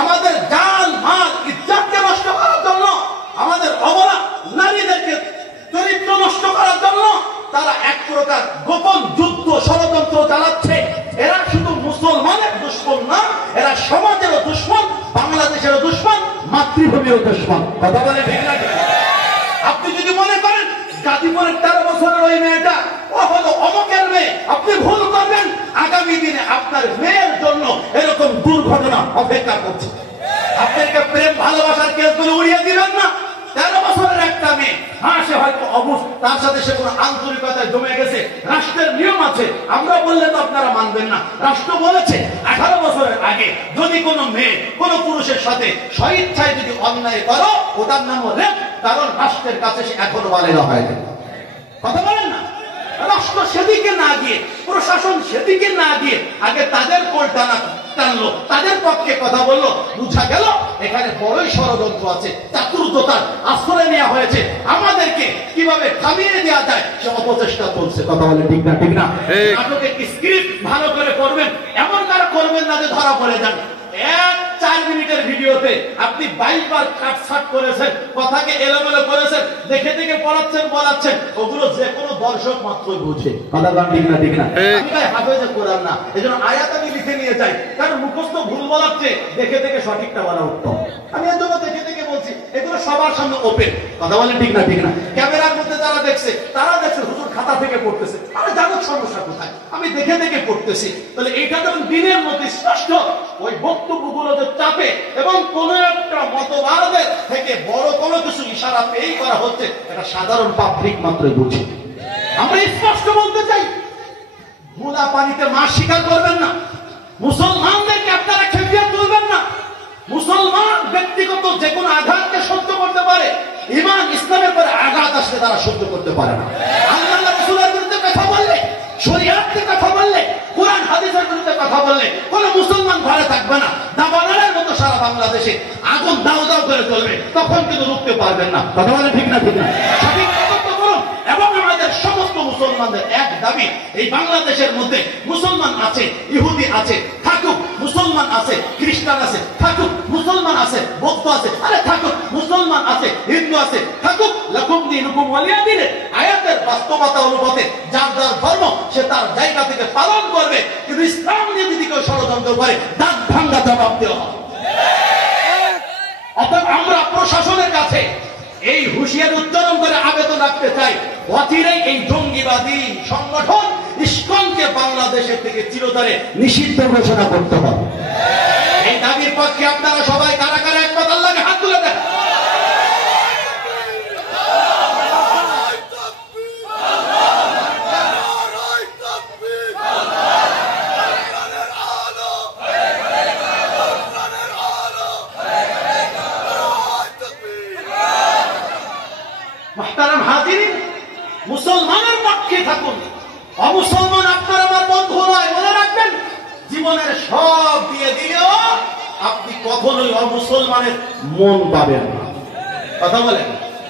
আমাদের জান মাল ইজ্জতকে নষ্ট করার জন্য, আমাদের অবলা নারীদেরকে চরিত্র নষ্ট করার জন্য তারা এক প্রকার গোপন যুদ্ধ ষড়যন্ত্র চালাচ্ছে। এরা শুধু মুসলমানের দুশ্মন না, এরা সমাজেরও দুশ্মন, বাংলাদেশেরও দুশ্মন, মাতৃভূমিরও দুশ্মন। কথা বলে ঠিক না? আপনি যদি মনে করেন গাজীপুরের 13 বছরের ওই মেয়েটা ও হলো অমকের মেয়ে, আপনি ভুল করবেন। আগামী দিনে আপনার মেয়ের জন্য এরকম দুর্ঘটনা অপেক্ষা করছে। আপনাকে প্রেম ভালোবাসার কেসগুলো উড়িয়ে দিবেন না। 13 বছরের একটা মেয়ে, হ্যাঁ সে হয়তো তার সাথে সে কোনো আন্তরিকতায় জমে গেছে, রাষ্ট্রের নিয়ম আছে, আমরা বললে তো আপনারা মানবেন না। রাষ্ট্র বলেছে 18 বছরের আগে যদি কোনো মেয়ে কোনো পুরুষের সাথে স্বইচ্ছায় যদি অন্যায় করো ওটার নাম রেপ, কারণ রাষ্ট্রের কাছে সে এখনো বালেগা হয়নি। কথা বলেন না? রাষ্ট্র সেদিকে না গিয়ে, প্রশাসন সেদিকে না গিয়ে আগে তাদের কোল টানলো, তাদের পক্ষে কথা বললো, বুঝা গেল এখানে বড়ই ষড়যন্ত্র আছে, চাতুর্যতার আশ্রয় নেওয়া হয়েছে, আমাদেরকে কিভাবে থামিয়ে দেওয়া যায় সে অপচেষ্টা চলছে। কথা বলে ঠিক না? ঠিক না? নাটকের স্ক্রিপ্ট ভালো করে করবেন, এমন কারা করবেন না যে ধরা পড়ে যান। 4 মিনিটের ভিডিওতে আপনি 22 বার কাটছাট করেছেন, কথাকে এলোমেলো করেছেন, দেখে দেখে বলাচ্ছেন, ওগুলো যে কোনো দর্শক মাত্রই বুঝে। কথা বলেন ঠিক না? ঠিক না? আমি ভাই হাফেজে কোরআন না, এজন্য আয়াত আমি লিখে নিয়ে যাই, কারণ মুখস্থ ভুল বলাচ্ছে, দেখে দেখে সঠিকটা বলা উত্তম। আমি এর জন্য দেখে দেখে বলছি, এগুলো সবার সামনে ওপেন। কথা বলেন ঠিক না? ঠিক না? ক্যামেরার মধ্যে যারা দেখছে তারা দেখছে হুজুর খাতা থেকে পড়তেছে, আমি জানো সমস্যা কোথায়, আমি দেখে দেখে পড়তেছি। তাহলে এইটা যখন দিনের মধ্যে স্পষ্ট, ওই বক্তব্যগুলো যে চাপে এবং কোন একটা মতবাদের থেকে বড় কোনো কিছু ইশারা পেয়েই করা হচ্ছে, এটা সাধারণ পাবলিক মাত্র বুঝে। আমরা স্পষ্ট বলতে চাই, ভুলা পানিতে মাছ শিকার করবেন না, মুসলমানদেরকে আপনারা খেপিয়ে তুলবেন না। মুসলমান ব্যক্তিগত যে কোনো আঘাতকে সহ্য করতে পারে, ঈমান ইসলামের পরে আঘাত আসলে তারা সহ্য করতে পারে না। আল্লাহ রাসূলের বিরুদ্ধে কথা বললে, শরীয়তের কথা বললে, কোরআন হাদিসের বিরুদ্ধে কথা বললে কোন মুসলমান ঘরে থাকবে না। দাবানলের মতো সারা বাংলাদেশে আগুন দাও দাও করে চলবে, তখন কিন্তু রুখতে পারবেন না। কথা বলে ঠিক না? ঠিক না? সঠিক তদন্ত করুন। এবং আমাদের সমস্ত মুসলমানদের এক দাবি, এই বাংলাদেশের মধ্যে মুসলমান আছে, ইহুদি আছে, থাকুক, মুসলমান আছে, খ্রিস্টান আছে, থাকুক, মুসলমান আছে, বৌদ্ধ আছে, আরে থাকুক, মুসলমান আছে, হিন্দু আছে, থাকুক, লাকুম দীনুকুম ওয়ালিয়া দিন। আয়াতের বাস্তবতা অনুপাতে যার যার ধর্ম সে তার জায়গা থেকে পালন করবে, কিন্তু ইসলাম নিয়ে যদি কেউ ষড়যন্ত্র করে দাঁত ভাঙ্গা জবাব দেওয়া হবে। অতএব আমরা প্রশাসনের কাছে এই হুঁশিয়ারি উচ্চারণ করে আবেদন রাখতে চাই, অচিরেই এই জঙ্গিবাদী সংগঠন ইসকনকে বাংলাদেশের থেকে চিরতরে নিষিদ্ধ ঘোষণা করতে হবে। এই দাবির পক্ষে আপনারা সবাই কারা কারা একমত আল্লাহকে হাত তুলে দেন। মুহতারাম হাজিরিন, মুসলমানের পক্ষে থাকুন, অমুসলমান আপনার আমার বন্ধু নয়। মনে রাখবেন, জীবনের সব দিয়ে দিলেও আপনি কখনোই অমুসলমানের মন পাবেন না। কথা বলেন।